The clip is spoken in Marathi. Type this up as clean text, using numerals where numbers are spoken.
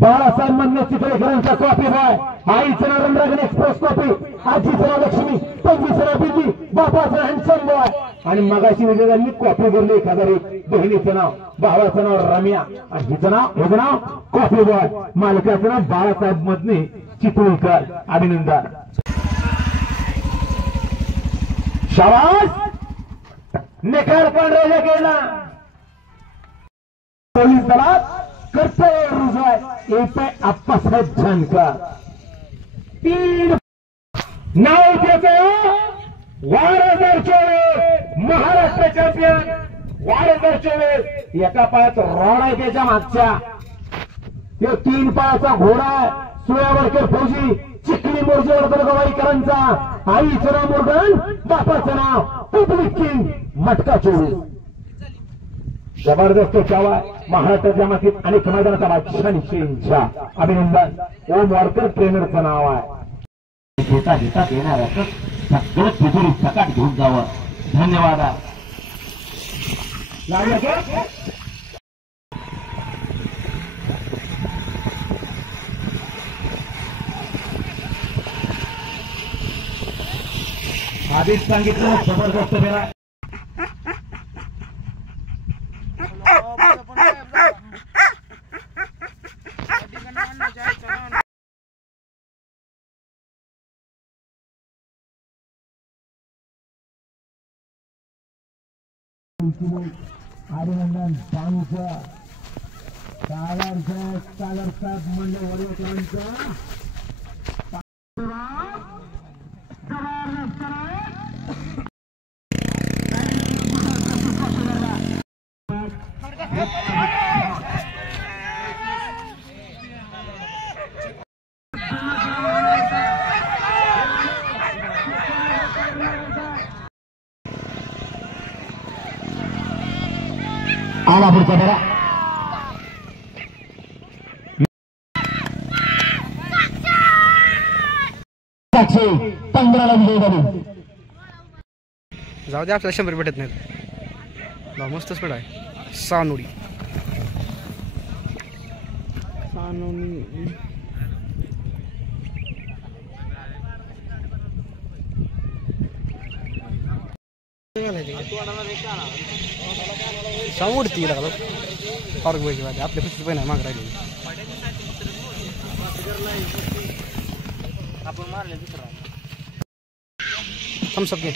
बाळासाहेब म्हणणे चित्रेकरांचा कॉपी बॉय, आईचं नाव रंगरागन एक्सप्रेस कॉपी, आजीचं नाव लक्ष्मी, पंचवीचं नाव बिंदी, बापाचं हँडसम बॉय आणि मगाशी विजयांनी कॉपी भरली 1001. बहिणीचं नाव, भावाचं नाव रम्या आणि हिचं नाव कॉपी बॉय. मालकाचं नाव बाळासाहेब मधने चितळीकर. अभिनंदन. शाबास. निकाल पांढऱ्याला गेला. पोलीस दलात कर्तव्य रुजवाय येते आप्पासाहेब जानकर. 3 नाव त्याचं वार 2024 महाराष्ट्र चॅम्पियन. वार 2024 एका पायात रॉड आहे त्याच्या मागच्या. तो 3 पायाचा घोडा आहे. सुळ्यावरकर फौजी चिखली मोर्चेवर गवाईकरांचा. आईचं नाव मुरगन, बापाचं नाव पब्लिक किंग मटका चोळू. जबरदस्त चावा. महाराष्ट्राच्या मातीत अनेक मैदानाचा बादशाह निश्चयींचा. अभिनंदन. ओम वारकर ट्रेनरचं नाव आहे. घेता घेता येणार सगळं तिजोरी सकाट घेऊन जावं. धन्यवाद. आधीच सांगितलं जबरदस्त वेळा. अभिनंदन. पाणूचं साहेब मंडळ वडीलकरांचं आला पुढचा बरा. जाऊ दे, आपल्याला 100 भेटत नाहीत. मस्त स्पीड आहे. सानोडी उडती लागलो. फॉर्क बघी आपल्या 50 रुपये नाही माग राहिले. आपण मारले दुसरा थम्सअप घे.